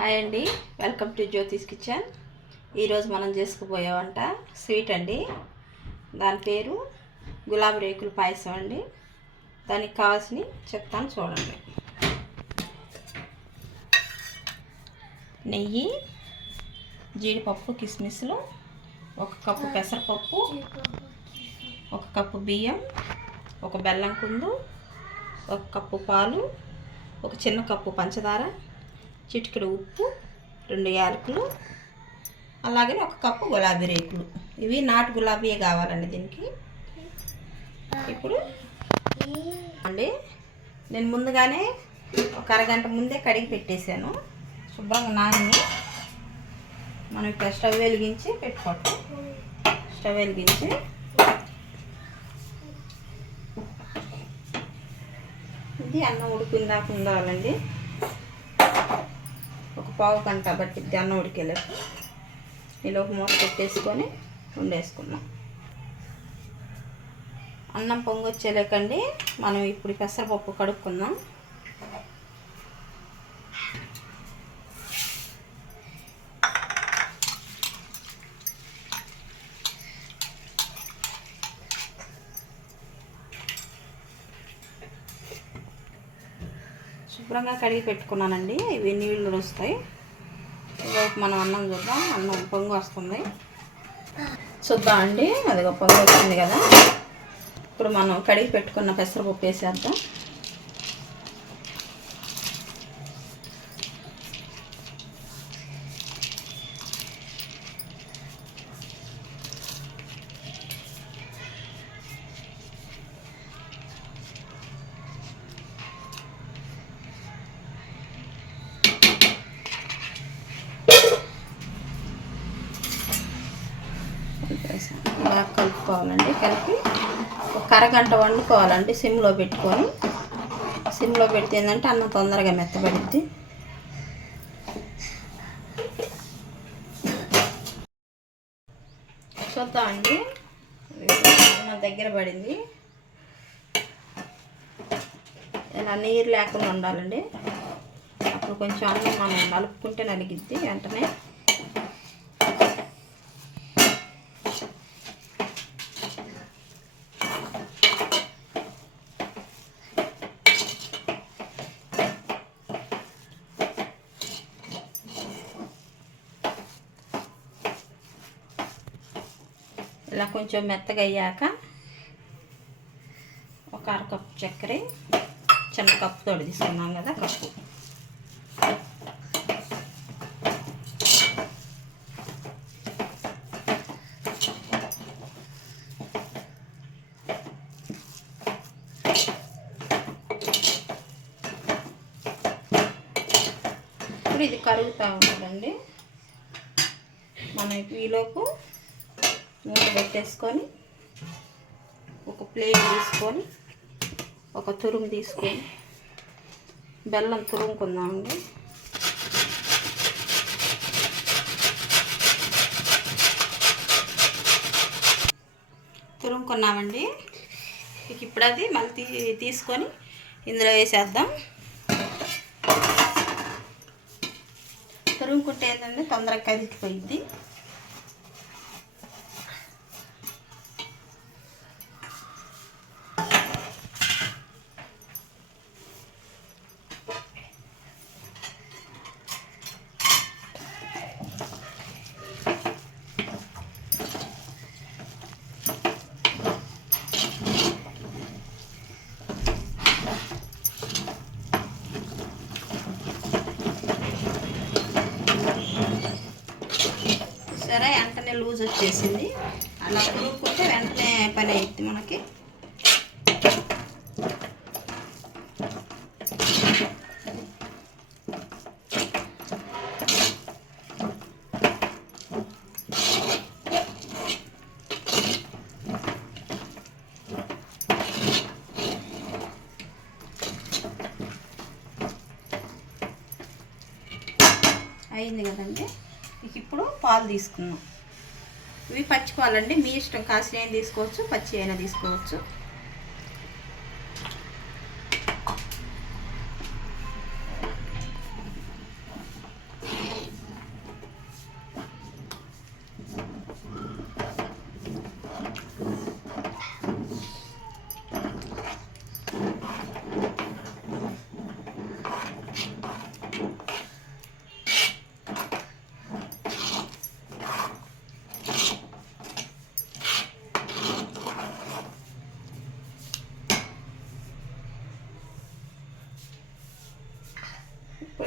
Hi అండి. Welcome to Jyothish kitchen. ఈరోజు మనం చేసుకుపోయే వంట స్వీట్ అండి. దాని పేరు గులాబీ రేకుల పాయసం అండి. దానికి కావాల్సినవి చెప్తాను చూడండి. నెయ్యి జీడిపప్పు కిస్మిస్లు ఒక కప్పు పెసరపప్పు ఒక కప్పు బియ్యం ఒక బెల్లం కుందు ఒక కప్పు పాలు ఒక చిన్న కప్పు పంచదార చిటికెడు ఉప్పు రెండు యాలకులు అలాగే ఒక కప్పు గులాబీ రేకులు. ఇవి నాటు గులాబీయే కావాలండి దీనికి. ఇప్పుడు అండి నేను ముందుగానే ఒక అరగంట ముందే కడిగి పెట్టేశాను. శుభ్రంగా నాని మనం ఇక్కడ స్టవ్ వెలిగించి పెట్టుకోవటం. స్టవ్ వెలిగించి ఇది అన్నం ఉడికిందాక ఉండాలండి. పావు గంట బట్టి అన్నం ఉడికేలకు ఇలా ఒక మూత పెట్టేసుకొని వండేసుకున్నాం అన్నం పొంగొచ్చేలేకండి మనం ఇప్పుడు పెసరపప్పు కడుక్కుందాం. శుభ్రంగా కడిగి పెట్టుకున్నానండి. ఇవి నీళ్ళు వస్తాయి. ఇవైపు మనం అన్నం చూద్దాం. అన్నం పొంగు వస్తుంది. చూద్దాం అండి. అదిగో పొంగు వచ్చింది కదా. ఇప్పుడు మనం కడిగి పెట్టుకున్న పెసరపప్పు వేసేద్దాం. కలుపుకోవాలండి కలిపి ఒక అరగంట వండుకోవాలండి సిమ్లో పెట్టుకొని. సిమ్లో పెడితే ఏంటంటే అన్నం తొందరగా మెత్తబడిద్ది. చూద్దామండి అన్నం దగ్గర పడింది. ఇలా నీరు లేకుండా ఉండాలండి. అప్పుడు కొంచెం అన్నం మనం నలుపుకుంటే నలిగిద్ది వెంటనే. ఇలా కొంచెం మెత్తగా అయ్యాక ఒక అర కప్పు చక్కెర చిన్న కప్పు తోడు తీసుకున్నాం కదా కప్పు ఇప్పుడు ఇది కరుగుతూ ఉంటుందండి. మనం ఈలోపు నూనె పెట్టేసుకొని ఒక ప్లేట్ తీసుకొని ఒక తురుము తీసుకొని బెల్లం తురుముకుందామండి. తురుముకున్నామండి. ఇక ఇప్పుడు అది మళ్ళీ తీసుకొని ఇందులో వేసేద్దాం. తురుముకుంటే ఏంటంటే తొందరగా కదిలిపోయింది సరే వెంటనే లూజ్ వచ్చేసింది. అలా కురుక్కుంటే వెంటనే పని అయింది మనకి. అయింది కదండి. ఇప్పుడు పాలు తీసుకున్నాం ఇవి పచ్చి పాలండి. మీ ఇష్టం. కాసిన తీసుకోవచ్చు? పచ్చి అయినా తీసుకోవచ్చు.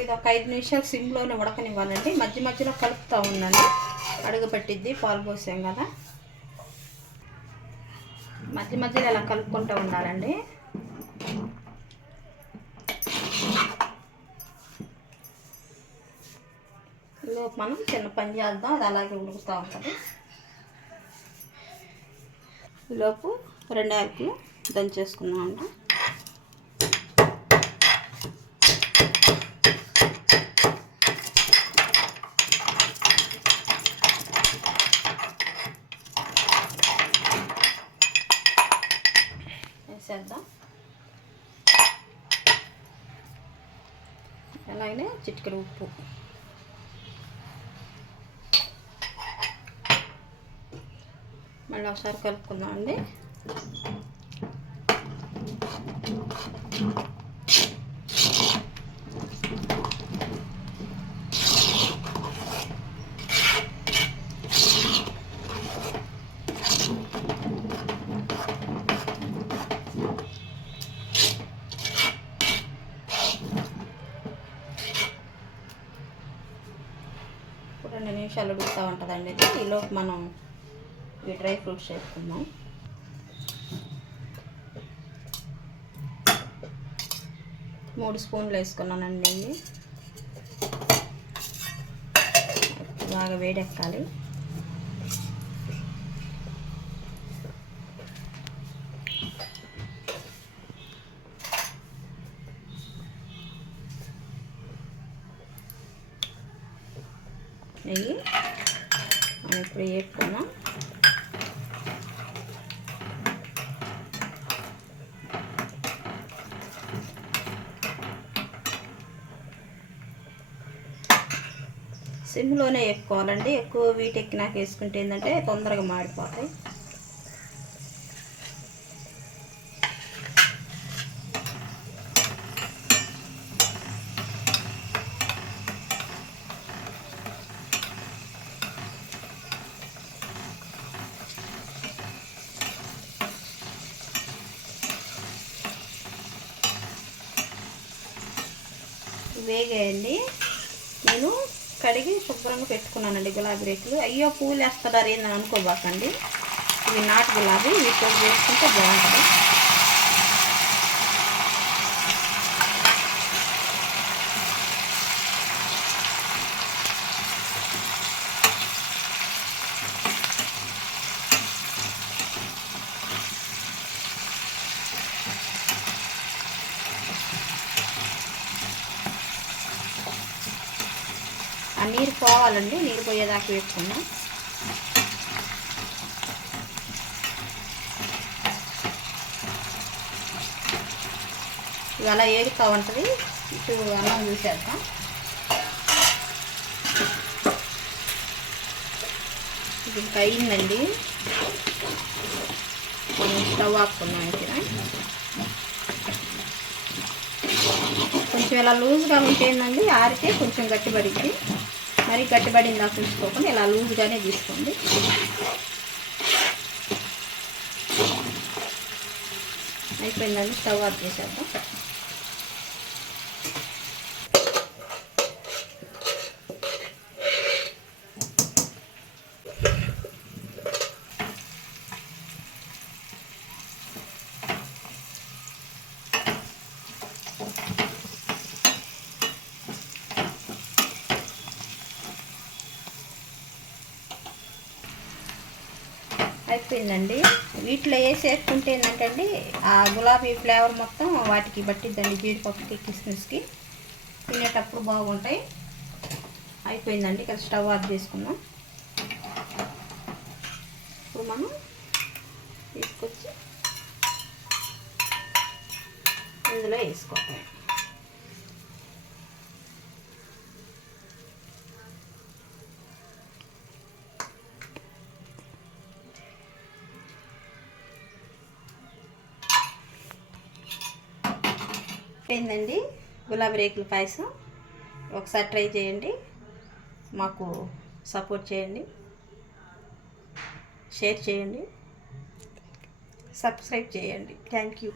ఇది ఒక ఐదు నిమిషాలు సిమ్లోనే ఉడకనివ్వాలండి. మధ్య మధ్యలో కలుపుతూ ఉండండి అడుగు పట్టిద్ది పాలు పోసాం కదా. మధ్య మధ్యలో ఇలా కలుపుకుంటూ ఉండాలండి. లోపు మనం చిన్న పని చేద్దాం అది అలాగే ఉడుకుతూ ఉంటుంది. లోపు రెండు యాలకులు దంచేసుకున్నాం అంటే వేసేద్దాం అలాగనే చిటికెడు ఉప్పు. మళ్ళీ ఒకసారి కలుపుకుందాం అండి రెండు నిమిషాలు ఉడుకుతూ ఉంటుందండి మనం ఈ డ్రై ఫ్రూట్స్ వేసుకుందాం. మూడు స్పూన్లు వేసుకున్నానండి నెయ్యి బాగా వేడెక్కాలి. నెయ్యి. మనం ఇప్పుడు వేపుకున్నాం సిమ్లోనే వేసుకోవాలండి ఎక్కువ వీటెక్కినాక వేసుకుంటే ఏంటంటే తొందరగా మాడిపోతాయి. వేగాయండి నేను కడిగి శుభ్రంగా పెట్టుకున్నానండి గులాబీ రేకులు. అయ్యో పూలు వేస్తున్నారు ఏందని అనుకోబాకండి. ఇవి నాటు గులాబీ వీటితో వేసుకుంటే బాగుంటుంది. ఆ నీరు పోవాలండి నీరు పోయేదాకా పెట్టుకుందాం ఇవి అలా ఏగుతూ ఉంటుంది. ఇటు అన్నం చూసేద్దాం. ఇది ఇంకా అయిందండి. స్టవ్ ఆపుకున్నాం ఇక్కడ కొంచెం ఇలా లూజ్గా ఉంటే ఏంటండి ఆరితే కొంచెం గట్టిపడిద్ది. మరి గట్టిపడిందా తీసుకోకుండా ఇలా లూజ్గానే తీసుకోండి. అయిపోయిందండి స్టవ్ ఆఫ్ చేసేద్దాం. అయిపోయిందండి. వీటిలో వేసి వేసుకుంటే ఏంటంటే ఆ గులాబీ ఫ్లేవర్ మొత్తం వాటికి పట్టిద్దండి జీడిపప్పుకి కిస్మిస్కి తినేటప్పుడు బాగుంటాయి. అయిపోయిందండి ఇక్కడ స్టవ్ ఆఫ్ చేసుకున్నాం ఇప్పుడు మనం తీసుకొచ్చి ఇందులో వేసుకోవాలి. అయిపోయిందండి. గులాబీ రేకుల పాయసం. ఒకసారి ట్రై చేయండి. మాకు సపోర్ట్ చేయండి. షేర్ చేయండి. సబ్స్క్రైబ్ చేయండి. Thank you.